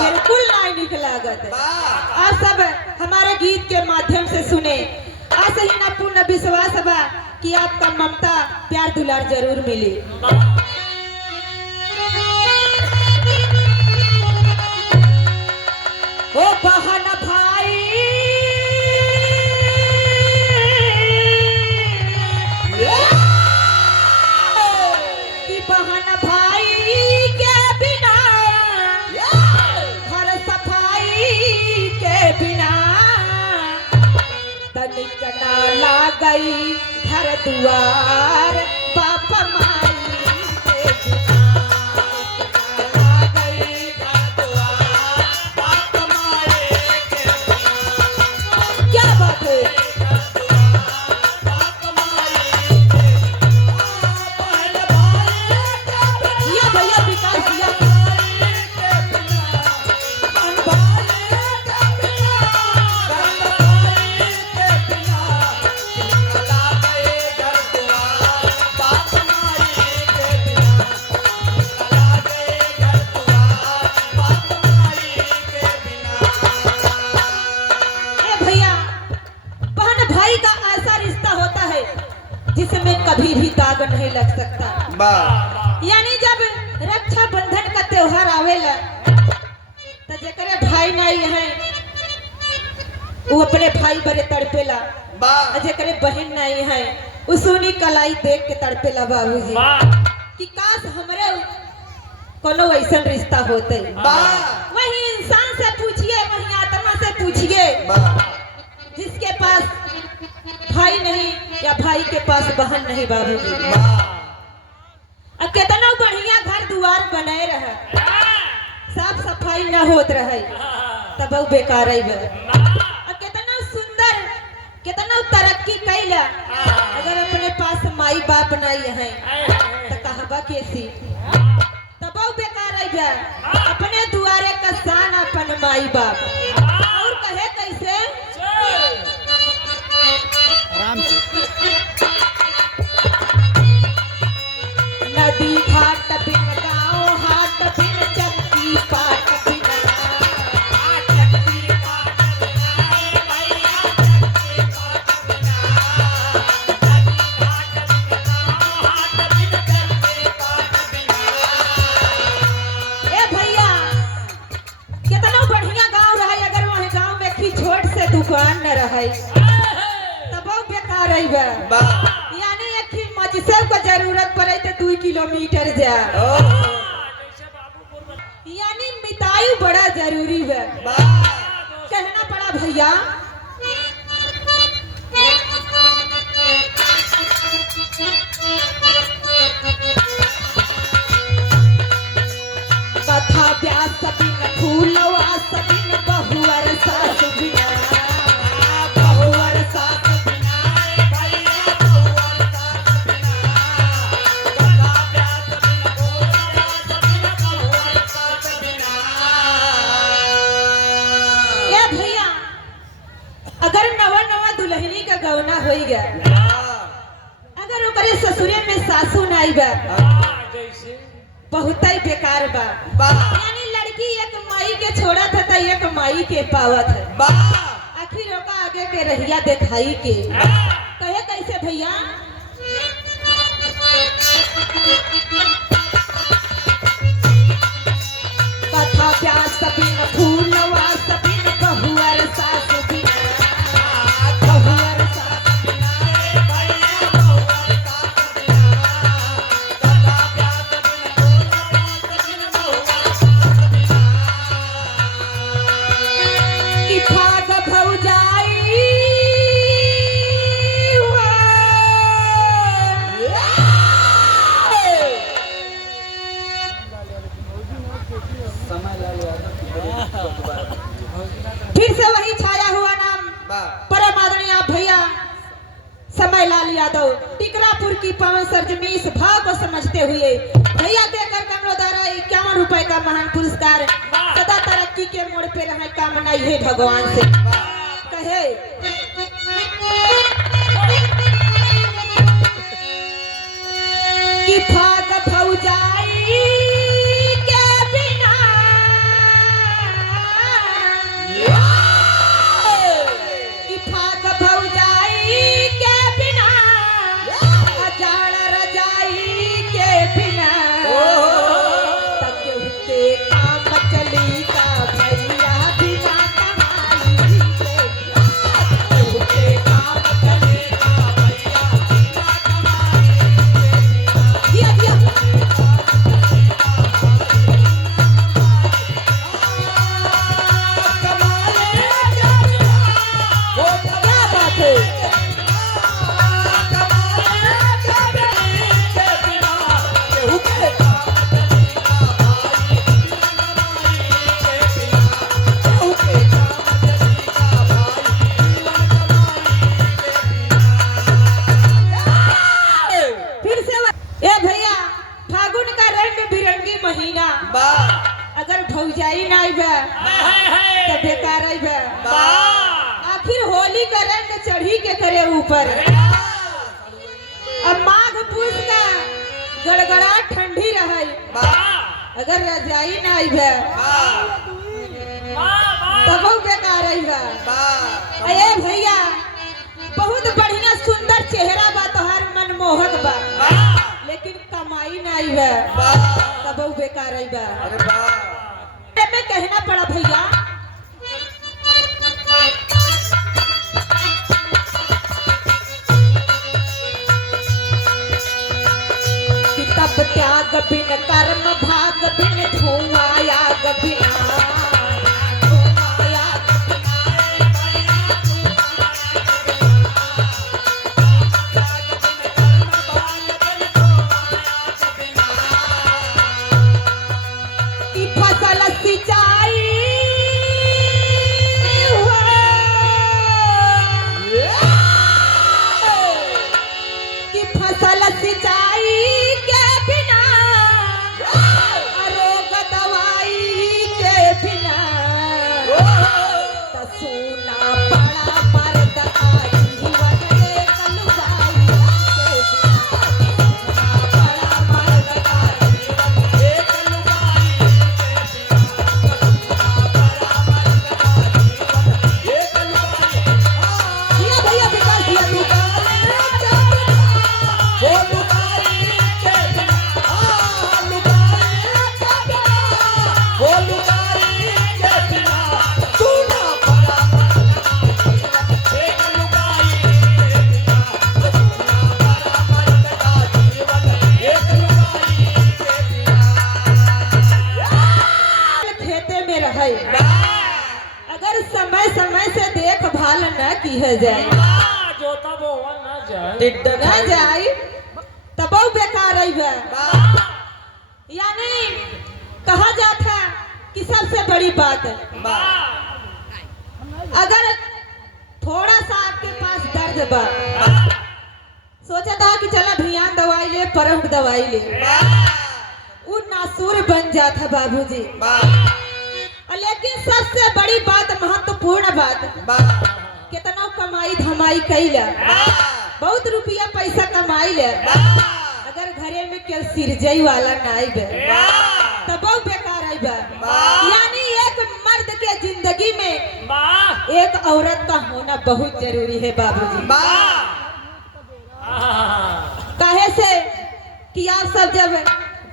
बिल्कुल नहीं निक लागत। आज सब हमारे गीत के माध्यम से सुने, आज ही ना पूर्ण विश्वास बा कि आपका ममता प्यार दुलार जरूर मिली। ओ बहन भाई कि बहन भाई के बिना घर सफाई के बिना तनिक ना लागई घर दुआर बाप माई जिसमें कभी भी दाग नहीं लग सकता। यानी जब रक्षा बंधन का त्योहार आवेला तो जेकरे भाई नहीं है वो अपने भाई बड़े तड़पेला, जेकरे बहन नहीं है वो सुनी कलाई देख के तड़पेला बाबूजी कि काश हमरे कोनो ऐसा रिश्ता होते। वही इंसान से पूछिए, वही आत्मा से पूछिए जिसके पास भाई नहीं या भाई के पास बहन नहीं बाबूजी। कितना बढ़िया घर दुआर बनाए रहे, साफ सफाई न होत रहे तब बेकार कितना सुंदर कितना तरक्की कैला। अगर अपने पास माई बाप नहीं है तो कहबा कैसी तब बेकार अपने दुआरे का शान अपन माई बाप। और कहे कैसे नदी घाट बिन गाँव हाट बिन चक्की पाट बिना ए भैया कितना बढ़िया गांव रहे। अगर वहाँ गांव में की छोट से दुकान न रहे तब बेकार रही। जिसे को जरूरत पड़े तो 2 किलोमीटर जा। यानी मिताई बड़ा जरूरी है, कहना पड़ा भैया। कथा व्यास बिन फूलवा बिन बहुअर सास बिना गौना हो गया। अगर ओकरे ससुरे में सासू नहीं बा बहुत ही बेकार बा। यानी लड़की एक माई के छोड़त है तो एक माई के पावत है। आखिर ओका आगे के रहिया दिखाई के कहे कैसे भैया। कथा प्यास बिन फूलवा बिन बहुअर सास बिना फिर से वही छाया हुआ नाम परम आदरणीय भैया समय लाल यादव टिकरापुर की पावन सरजमीश भाव को समझते हुए भैया देकर कमलों द्वारा 51 रुपए का महान पुरस्कार सदा तरक्की के मोड़ पे रहे कामना है भगवान से। कहे कि भाग भौजाई के बिना रंगी महीना अगर भौजाई ना आइबा तो बेकार आइबा। आखिर होली का रंग चढ़ी के करे ऊपर। अब माघ पूस का गड़गड़ा ठंडी रहे अगर रजाई ना आइबा तब बेकार आइबा। अये भैया बहुत बढ़िया सुंदर चेहरा बा तोहार मनमोहक बा लेकिन कमाई ना आइबा तब बेकार आइबा। मैं कहना पड़ा भैया कि तब त्याग बिन कर्म भाग बिन धुआं याग बिना। अगर समय समय से देखभाल न की है जाए न जाए तब बेकार यानी कहा जाता कि सबसे बड़ी बात अगर थोड़ा सा आपके पास दर्द बा सोचा था कि चला भियान दवाई ले परम दवाई ले वो नासूर बन जाता बाबूजी। लेकिन सबसे बड़ी बात महत्वपूर्ण बात कितना कमाई धमाई कैला बहुत रुपया पैसा कमाई ले अगर घरे में क्यों सिरजई वाला ना आइबे तब बहुत बेकार आइबा। यानी एक मर्द के जिंदगी में एक औरत का होना बहुत जरूरी है बाबूजी। काहे से कि आप सब जब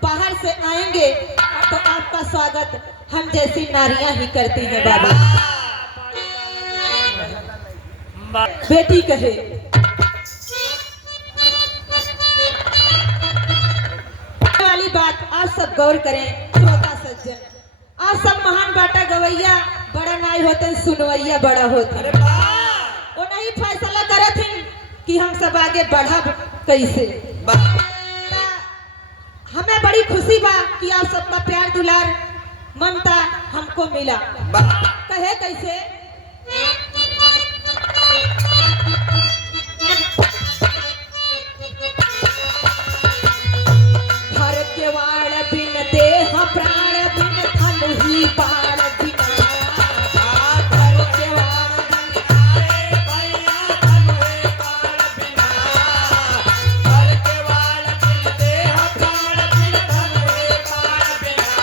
बाहर से आएंगे तो आपका स्वागत हम जैसी नारियां ही करती हैं बाबा। बेटी कहे वाली बात आप सब गौर करें श्रोता सज्जन। आप सब महान बाटा गवैया बड़ा नाई होते सुनवैया बड़ा होते वो नहीं फैसला करे थे कि हम सब आगे बढ़ा कैसे। हमें बड़ी खुशी बा कि आप सबका प्यार दुलार ममता हमको मिला। कहे कैसे घर के वाण बिन देह प्राण बिन धन ही बाण बिना। घर के वाण घर के वाण बिन देह प्राण बिन धन ही बाण बिना।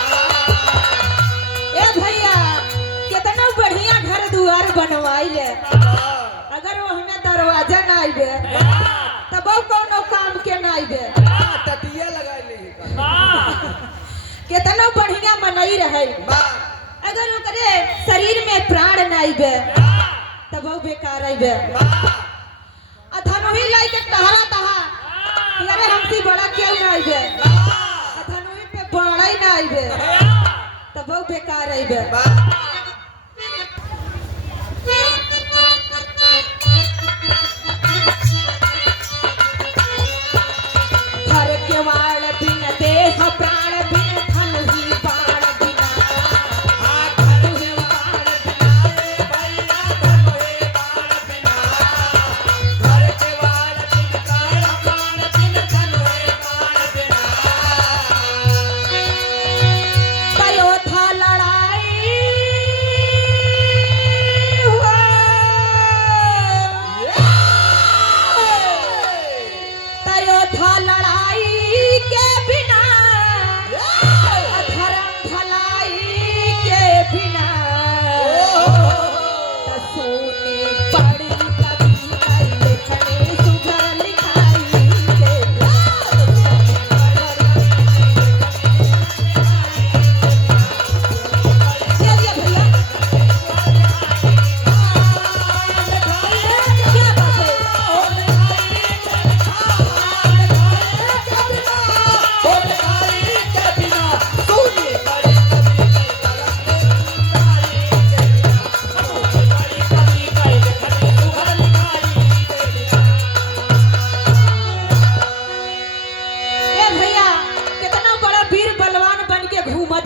कितना बढ़िया घर दुआर बनवाई ले अगर वो हमें दरवाजा ना आइबे तब कोनो काम के ना आइबे तटिया लगा ले कितना बढ़िया मनई रहे अगर ओकरे शरीर में प्राण ना आइबे तब वो बेकार आइबे। धनुही लाई के टहरा तहा कि अरे हमसे बड़ा क्यों ना आइबे धनुही पे बड़ा ही ना आइबे तब वो बेकार आइबे। घर के वाण बिन देह प्राण बिन धन ही बाण बिना। धन ही बाण बिना भैया धन ही बाण बिना। घर के वाण बिन प्राण बिन धन ही बाण बिना।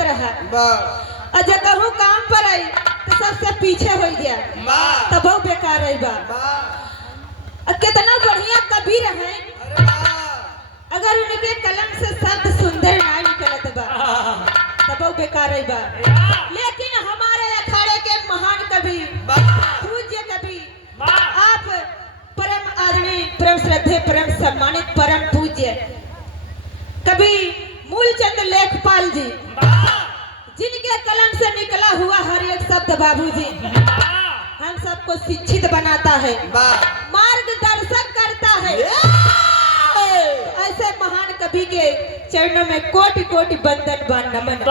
चलत रहा वाह और जब कहूँ काम पर आई तो सबसे पीछे हो गया वाह तब वो बेकार आई बा वाह और कितना बढ़िया कबीर है अरे वाह अगर उनके कलम से शब्द सुंदर ना निकलत बा तब वो बेकार आई बा लेकिन हमारे अखाड़े के महान कवि पूज्य कवि आप परम आदरणीय परम श्रद्धेय परम सम्मानित परम पूज्य कवि मूलचंद लेखपाल जी जिनके कलम से निकला हुआ हर एक शब्द बाबूजी हम सबको शिक्षित बनाता है मार्गदर्शक करता है ऐसे महान कवि के चरणों में कोटि कोटि बंदन बा नमन।